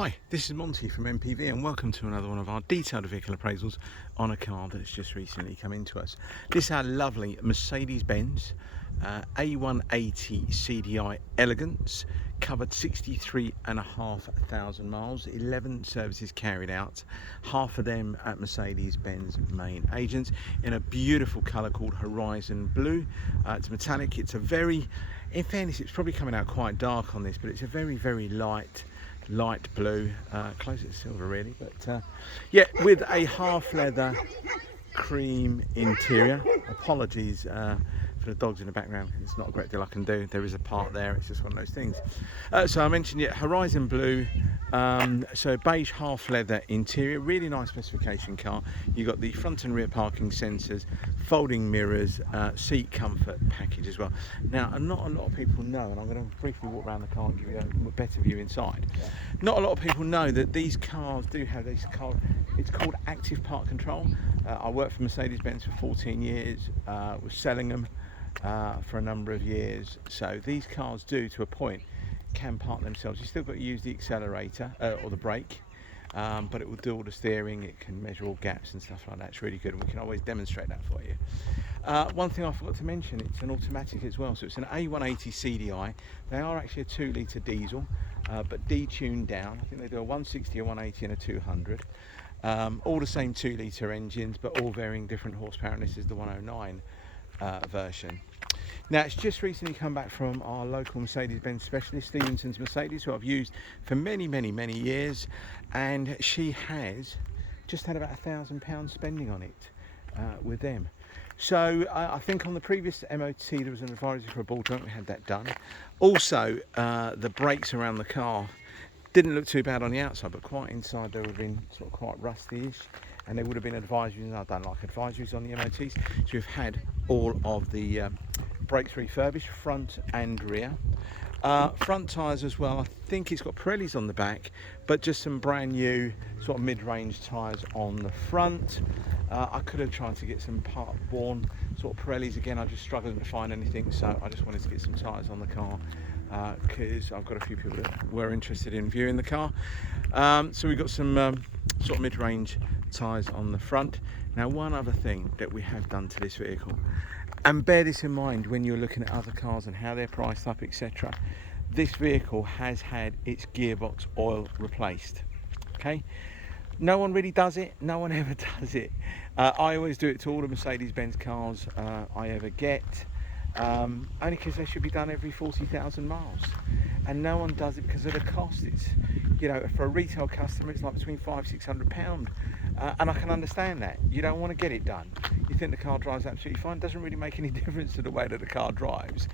Hi, this is Monty from MPV and welcome to another one of our detailed vehicle appraisals on a car that's just recently come into us. This is our lovely Mercedes-Benz A180CDi Elegance, covered 63,500 miles, 11 services carried out, half of them at Mercedes-Benz main agents, in a beautiful colour called Horizon Blue. It's metallic. It's a very, in fairness, it's probably coming out quite dark on this, but it's a very light blue, close to silver really, but yeah, with a half leather cream interior. Apologies for the dogs in the background, it's not a great deal I can do. There is a part there, it's just one of those things. So I mentioned it, Horizon Blue, so beige half leather interior, really nice specification car. You've got the front and rear parking sensors, folding mirrors, seat comfort package as well. Now, not a lot of people know, and I'm going to briefly walk around the car and give you a better view inside. Not a lot of people know that these cars do have this car. It's called active park control. I worked for Mercedes-Benz for 14 years, was selling them for a number of years. So these cars do, to a point, can park themselves. You still got to use the accelerator or the brake, but it will do all the steering. It can measure all gaps and stuff like that. It's really good, and we can always demonstrate that for you. One thing I forgot to mention, it's an automatic as well, so it's an A180CDi. They are actually a 2-litre diesel, but detuned down. I think they do a 160, a 180 and a 200. All the same 2-litre engines, but all varying different horsepower, and this is the 109 version. Now, it's just recently come back from our local Mercedes-Benz specialist, Stevenson's Mercedes, who I've used for many years, and she has just had about £1,000 spending on it with them. So I think on the previous MOT there was an advisory for a ball joint. We had that done. Also, the brakes around the car didn't look too bad on the outside, but quite inside they would have been sort of quite rusty-ish, and there would have been advisories, and I don't like advisories on the MOTs, so we've had all of the brakes refurbished, front and rear. Front tyres as well. I think it's got Pirellis on the back, but just some brand new sort of mid-range tyres on the front. I could have tried to get some part worn sort of Pirellis again. I just struggled to find anything, so I just wanted to get some tyres on the car because I've got a few people that were interested in viewing the car. So we've got some sort of mid-range tyres on the front. Now, one other thing that we have done to this vehicle, and bear this in mind when you're looking at other cars and how they're priced up, etc. This vehicle has had its gearbox oil replaced. Okay, no one really does it. No one ever does it. I always do it to all the Mercedes-Benz cars I ever get, only because they should be done every 40,000 miles, and no one does it because of the cost. It's, you know, for a retail customer, it's like between £500–600, and I can understand that. You don't want to get it done. You think the car drives absolutely fine. It doesn't really make any difference to the way that the car drives,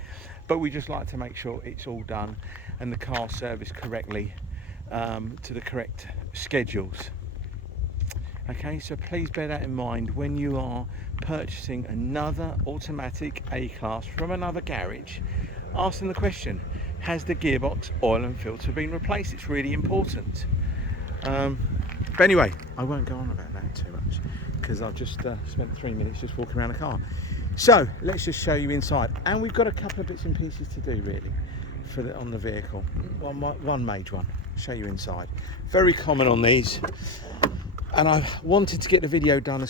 but we just like to make sure it's all done and the car serviced correctly to the correct schedules. Okay, so please bear that in mind when you are purchasing another automatic A-Class from another garage. Ask them the question, has the gearbox, oil and filter been replaced? It's really important. But anyway, I won't go on about that too much because I've just spent 3 minutes just walking around the car. So let's just show you inside, and we've got a couple of bits and pieces to do really on the vehicle. One major one. Show you inside. Very common on these, and I wanted to get the video done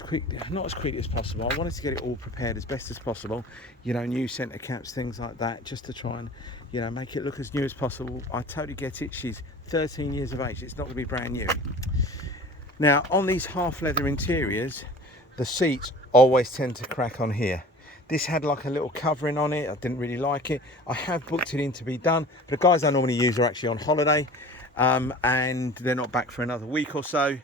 not as quickly as possible. I wanted to get it all prepared as best as possible. You know, new centre caps, things like that, just to try and, you know, make it look as new as possible. I totally get it. She's 13 years of age. It's not going to be brand new. Now, on these half leather interiors, the seats always tend to crack on here. This had like a little covering on it. I didn't really like it. I have booked it in to be done, but the guys I normally use are actually on holiday, and they're not back for another week or so.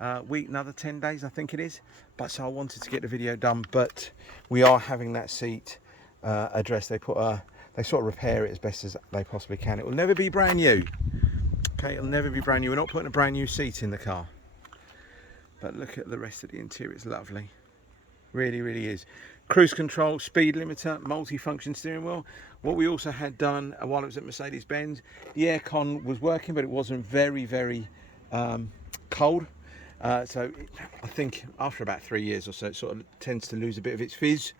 Another 10 days I think it is. But so I wanted to get the video done, but we are having that seat addressed. They sort of repair it as best as they possibly can. It will never be brand new. Okay, it'll never be brand new. We're not putting a brand new seat in the car. But look at the rest of the interior, it's lovely. Really is. Cruise control, speed limiter, multi-function steering wheel. What we also had done while it was at Mercedes-Benz, the aircon was working, but it wasn't very cold. So I think after about 3 years or so, it sort of tends to lose a bit of its fizz.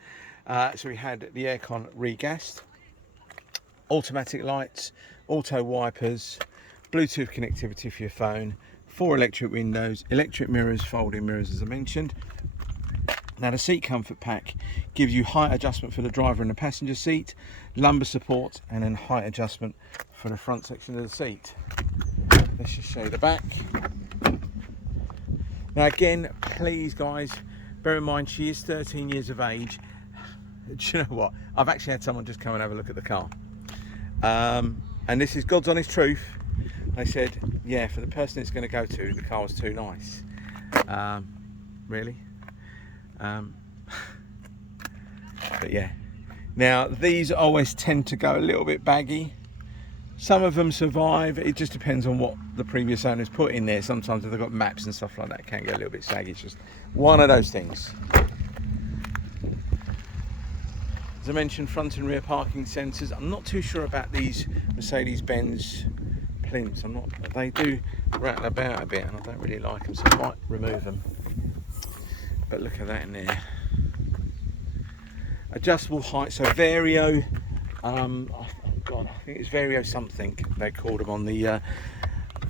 So we had the aircon regassed, automatic lights, auto wipers, Bluetooth connectivity for your phone, 4 electric windows, electric mirrors, folding mirrors as I mentioned. Now the seat comfort pack gives you height adjustment for the driver and the passenger seat, lumbar support, and then height adjustment for the front section of the seat. Let's just show you the back. Now again, please guys, bear in mind she is 13 years of age. Do you know what? I've actually had someone just come and have a look at the car. And this is God's honest truth. They said, yeah, for the person it's going to go to, the car was too nice. Really? But yeah. Now these always tend to go a little bit baggy. Some of them survive. It just depends on what the previous owners put in there. Sometimes if they've got maps and stuff like that, it can get a little bit saggy. It's just one of those things. As I mentioned, front and rear parking sensors. I'm not too sure about these Mercedes-Benz plinths. They do rattle about a bit and I don't really like them, so I might remove them. But look at that in there. Adjustable height, so Vario, God, I think it's Vario something they called them on the,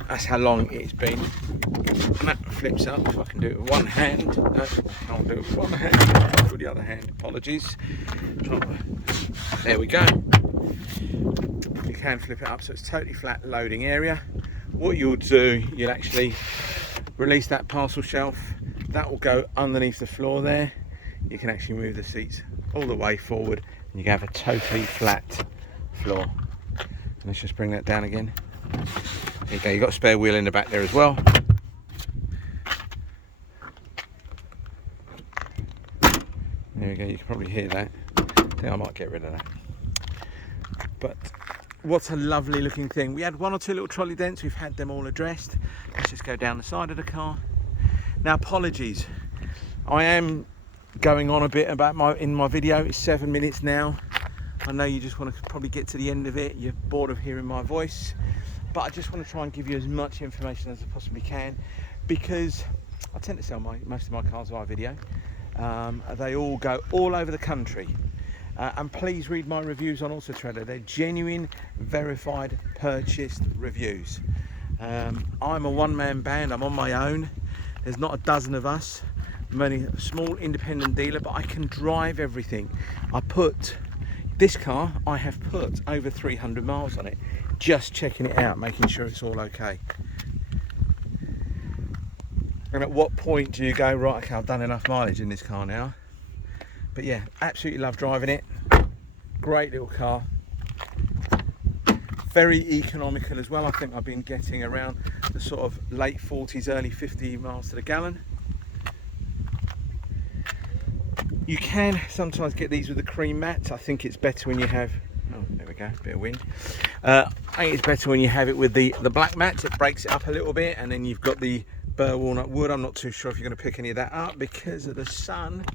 that's how long it's been. And that flips up, if I can do it with one hand. No, I can't do it with one hand, I'll do it with the other hand, apologies. There we go. You can flip it up so it's totally flat loading area. What you'll do, you'll actually release that parcel shelf. That will go underneath the floor there. You can actually move the seats all the way forward and you can have a totally flat floor. And let's just bring that down again. There you go, you've got a spare wheel in the back there as well. There we go, you can probably hear that. I think I might get rid of that. But what a lovely looking thing. We had 1 or 2 little trolley dents, we've had them all addressed. Let's just go down the side of the car. Now apologies, I am going on a bit about my video. It's 7 minutes now. I know you just want to probably get to the end of it, you're bored of hearing my voice, but I just want to try and give you as much information as I possibly can, because I tend to sell most of my cars via video. They all go all over the country, and please read my reviews on Auto Trader. They're genuine, verified, purchased reviews. I'm a one-man band, I'm on my own. There's not a dozen of us. I'm only a small independent dealer, but I can drive everything. This car, I have put over 300 miles on it, just checking it out, making sure it's all okay. And at what point do you go, right, okay, I've done enough mileage in this car now? But yeah, absolutely love driving it. Great little car. Very economical as well. I think I've been getting around the sort of late 40s, early 50 miles to the gallon. You can sometimes get these with the cream mats. I think it's better when you have, oh there we go, a bit of wind. I think it's better when you have it with the black mats. It breaks it up a little bit, and then you've got the burr walnut wood. I'm not too sure if you're going to pick any of that up because of the sun.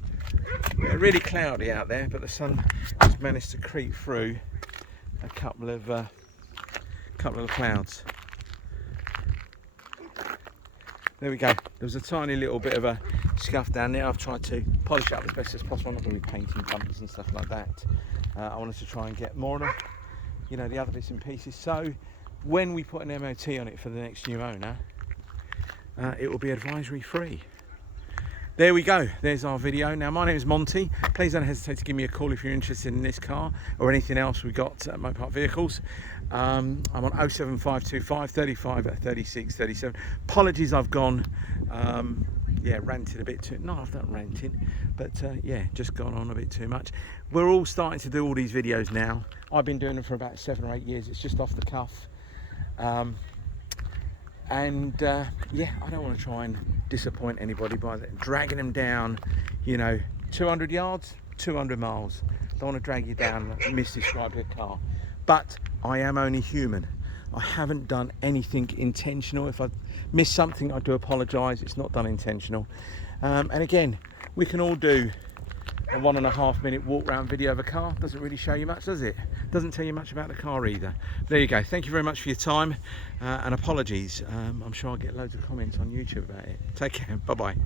It's really cloudy out there, but the sun has managed to creep through a couple of clouds. There we go. There was a tiny little bit of a scuff down there. I've tried to polish it up as best as possible. I'm not going to be painting bumpers and stuff like that. I wanted to try and get more of them, you know, the other bits and pieces. So when we put an MOT on it for the next new owner, it will be advisory free. There we go, there's our video. Now my name is Monty. Please don't hesitate to give me a call if you're interested in this car or anything else we've got at Mopar Vehicles. I'm on 07525 35 36 37. Apologies, I've gone yeah, ranted a bit too, no, I've not ranted, but yeah, just gone on a bit too much. We're all starting to do all these videos now. I've been doing them for about 7 or 8 years. It's just off the cuff. Yeah, I don't want to try and disappoint anybody by dragging them down, you know, 200 yards, 200 miles. Don't want to drag you down and misdescribe your car. But I am only human. I haven't done anything intentional. If I missed something, I do apologise. It's not done intentional. And again, we can all do a 1.5 minute walk round video of a car. Doesn't really show you much, does it? Doesn't tell you much about the car either. There you go. Thank you very much for your time, and apologies. I'm sure I'll get loads of comments on YouTube about it. Take care. Bye bye.